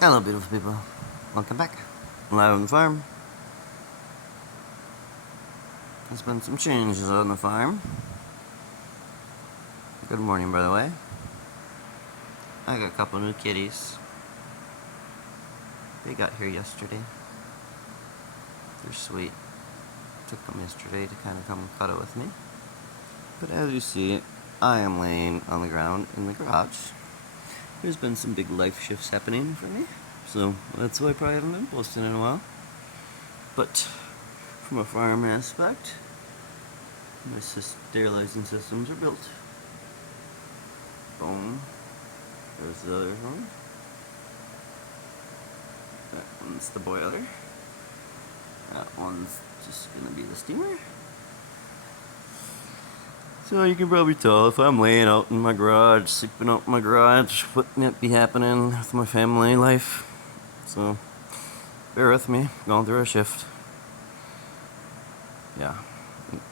Hello, beautiful people. Welcome back. Live on the farm. There's been some changes on the farm. Good morning, by the way. I got a couple new kitties. They got here yesterday. They're sweet. Took them yesterday to kind of come cuddle with me. But as you see, I am laying on the ground in the garage. There's been some big life shifts happening for me, so that's why I probably haven't been posting in a while. But from a farm aspect, my sterilizing systems are built. Boom. There's the other one. That one's the boiler. That one's just gonna be the steamer. So you can probably tell if I'm laying out in my garage, sleeping out in my garage, what might be happening with my family life. So bear with me, going through a shift. Yeah,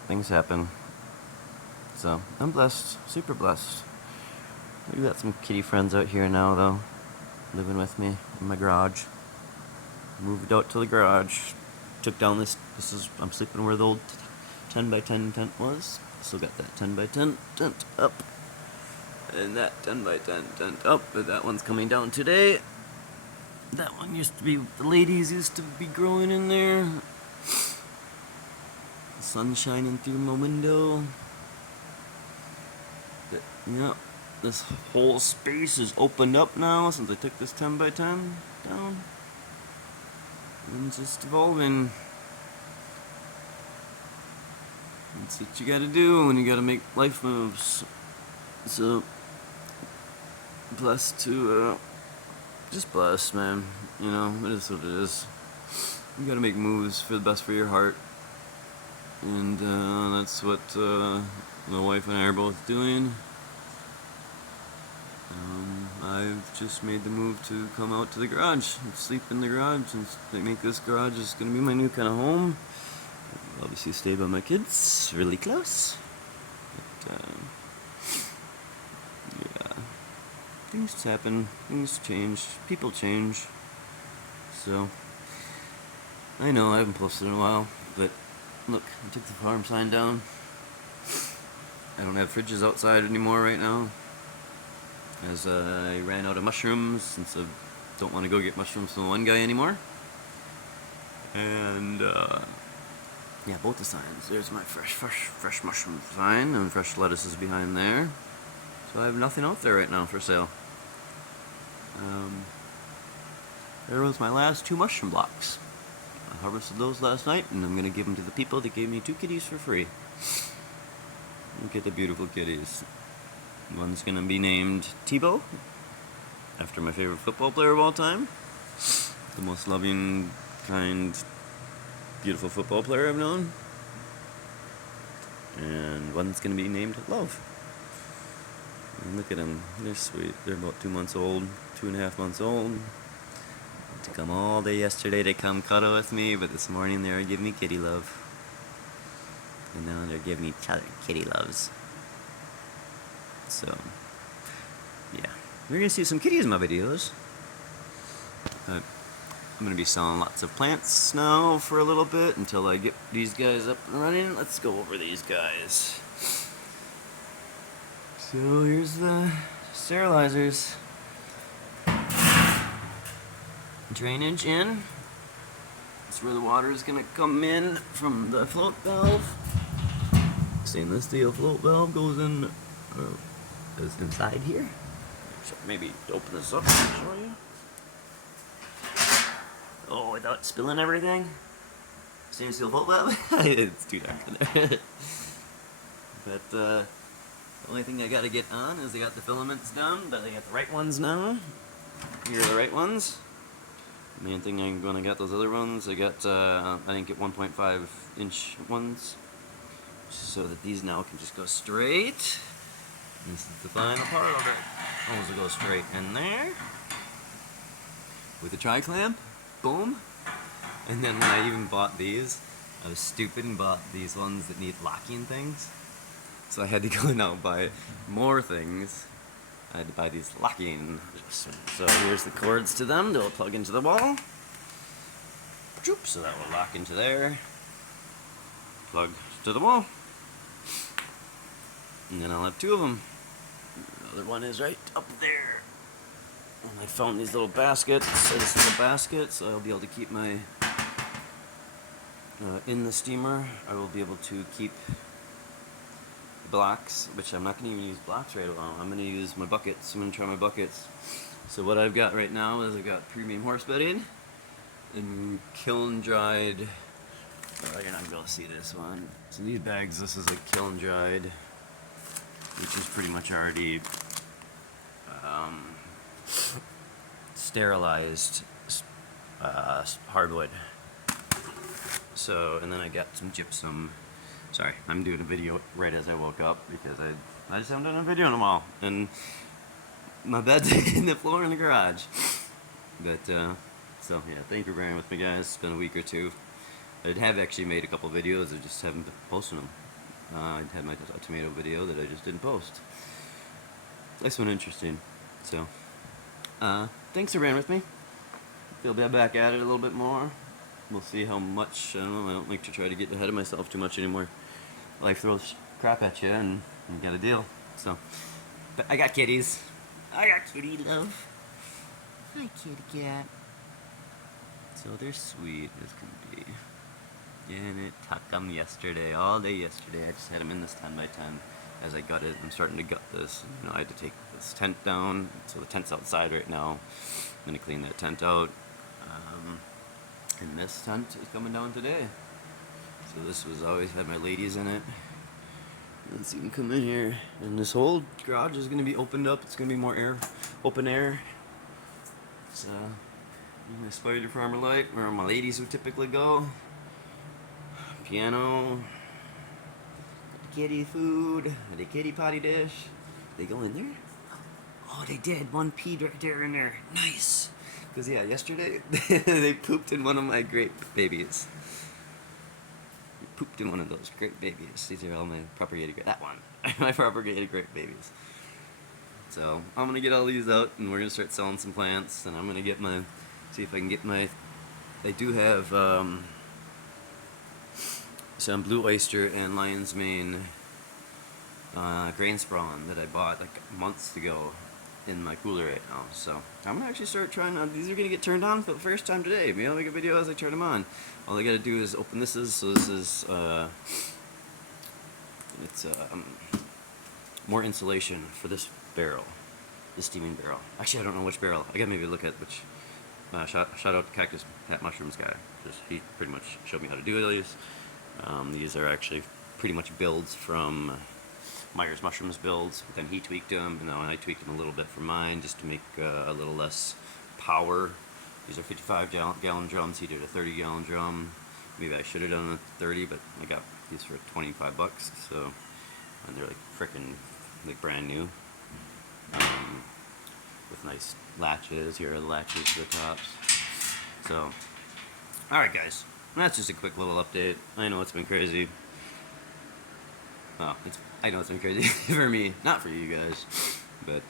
things happen. So I'm blessed, super blessed. We've got some kitty friends out here now though, living with me in my garage. Moved out to the garage, took down I'm sleeping where the old 10 by 10 tent was. Still got that 10 by 10 tent up. And that 10 by 10 tent up, but that one's coming down today. That one used to be, the ladies used to be growing in there. The sun shining through my window. But, yeah, this whole space is opened up now since I took this 10 by 10 down. And it's just evolving. That's what you gotta do when you gotta make life moves. So, blessed to, just blessed, man. You know, it is what it is. You gotta make moves for the best for your heart. And, that's what, my wife and I are both doing. I've just made the move to come out to the garage and sleep in the garage and make this garage is gonna be my new kind of home. Obviously stay by my kids, really close. But, yeah. Things happen, things change, people change. So, I know I haven't posted in a while, but look, I took the farm sign down. I don't have fridges outside anymore right now, as I ran out of mushrooms, since I don't want to go get mushrooms from the one guy anymore. And, yeah, both the signs. There's my fresh mushroom sign, and fresh lettuces behind there. So I have nothing out there right now for sale. There was my last 2 mushroom blocks. I harvested those last night, and I'm gonna give them to the people that gave me 2 kitties for free. Look at the beautiful kitties. One's gonna be named Tebow, after my favorite football player of all time. The most loving, kind, beautiful football player I've known. And one's gonna be named Love. And look at them, they're sweet. They're about 2 months old, 2.5 months old. To come all day yesterday to come cuddle with me, but this morning they were giving me kitty love. And now they're giving each other kitty loves. So, yeah. We're gonna see some kitties in my videos. I'm gonna be selling lots of plants now for a little bit until I get these guys up and running. Let's go over these guys. So here's the sterilizers. Drainage in. That's where the water is gonna come in from the float valve. Stainless steel float valve goes in, is inside here. So maybe open this up and show you. Oh, without spilling everything. Stainless steel float valve. It's too dark in there. But the only thing I gotta get on is I got the filaments done, but I got the right ones now. Here are the right ones. The main thing I'm gonna get those other ones. I got I didn't get 1.5 inch ones, so that these now can just go straight. This is the final part of it. Those will go straight in there with a tri-clamp. Boom. And then when I even bought these, I was stupid and bought these ones that need locking things. So I had to go now buy more things I had to buy these locking. So here's the cords to them. They'll plug into the wall. So that will lock into there. Plug to the wall. And then I'll have two of them. The other one is right up there. And I found these little baskets. This little basket, so I'll be able to keep my in the steamer. I will be able to keep blocks, which I'm not going to even use blocks right now. I'm going to use my buckets. I'm going to try my buckets. So what I've got right now is I've got premium horse bedding and kiln dried. Oh, you're not going to be able to see this one. So these bags, this is like kiln dried, which is pretty much already sterilized hardwood. So, and then I got some gypsum. Sorry, I'm doing a video right as I woke up because I just haven't done a video in a while. And my bed's in the floor in the garage. But, so yeah, thank you for bearing with me, guys. It's been a week or two. I have actually made a couple videos, I just haven't posted them. I had my tomato video that I just didn't post. This one interesting. So, thanks for bearing with me. I'll be back at it a little bit more. We'll see how much. I don't know. I don't like to try to get ahead of myself too much anymore. Life throws crap at you, and you got a deal. So, but I got kitties. I got kitty love. Hi, kitty cat. So they're sweet as can be. And it tucked them yesterday, all day yesterday. I just had them in this 10 by 10 as I gutted. I'm starting to gut this. You know, I had to take this tent down, so the tent's outside right now. I'm gonna clean that tent out. And this tent is coming down today. So this was always had my ladies in it. Let's see them come in here. And this whole garage is gonna be opened up. It's gonna be more air, open air. So my spider farmer light, where my ladies would typically go. Piano. Kitty food. The kitty potty dish. They go in there? Oh, they did. One peed right there in there. Nice. Because, yeah, yesterday, they pooped in one of my grape babies. They pooped in one of those grape babies. These are all my propagated grape. That one. My propagated grape babies. So, I'm going to get all these out, and we're going to start selling some plants, and I'm going to get my, see if I can get my, I do have some blue oyster and lion's mane grain sprawn that I bought like months ago in my cooler right now. So I'm gonna actually start trying on. These are gonna get turned on for the first time today. Maybe I'll make a video as I turn them on. All I gotta do is open this. So this is it's more insulation for this barrel, this steaming barrel. Actually, I don't know which barrel. I gotta maybe look at which. Shout out to Cactus Hat Mushrooms guy. Just he pretty much showed me how to do these. These are actually pretty much builds from Myers Mushrooms builds. Then he tweaked them, and then I tweaked them a little bit for mine just to make a little less power. These are 55-gallon drums. He did a 30-gallon drum. Maybe I should have done a 30, but I got these for $25. So, and they're like frickin' like brand new, with nice latches. Here are the latches to the tops. So, all right, guys. That's just a quick little update. I know it's been crazy. Well, I know it's been crazy for me, not for you guys. But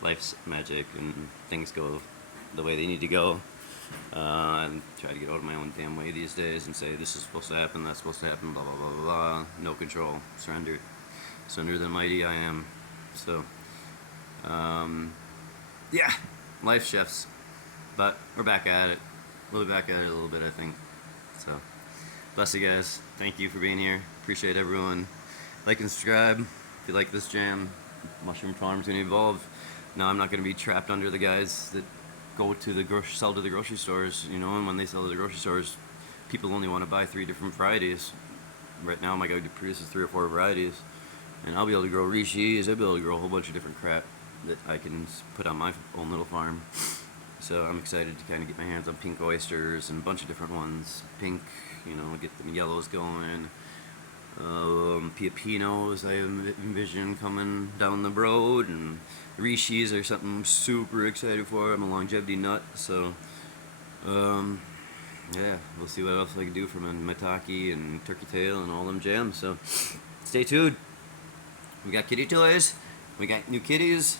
life's magic and things go the way they need to go. And try to get out of my own damn way these days and say this is supposed to happen, that's supposed to happen, blah blah blah blah blah. No control. Surrender. Surrender the mighty I am. So, yeah, life shifts. But we're back at it. We'll be back at it a little bit, I think. So, bless you guys. Thank you for being here. Appreciate everyone. Like and subscribe if you like this jam. Mushroom Farm's gonna evolve. Now I'm not gonna be trapped under the guys that go to the sell to the grocery stores, you know. And when they sell to the grocery stores, people only want to buy 3 different varieties. Right now, my guy produces 3 or 4 varieties, and I'll be able to grow reishi. I'll be able to grow a whole bunch of different crap that I can put on my own little farm. So I'm excited to kind of get my hands on pink oysters and a bunch of different ones. Pink, you know, get the yellows going. Piopinos I envision coming down the road, and rishis are something I'm super excited for. I'm a longevity nut, so yeah, we'll see what else I can do for my maitake and turkey tail and all them jams. So stay tuned. We got kitty toys. We got new kitties.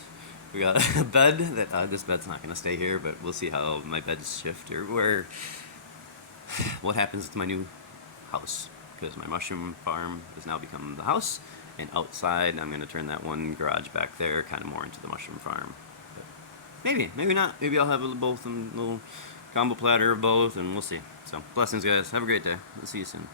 We got a bed that this bed's not gonna stay here, but we'll see how my beds shift or what happens to my new house, because my mushroom farm has now become the house, and outside I'm gonna turn that one garage back there kind of more into the mushroom farm. But maybe not. Maybe I'll have both, a little combo platter of both, and we'll see. So blessings, guys. Have a great day. We'll see you soon.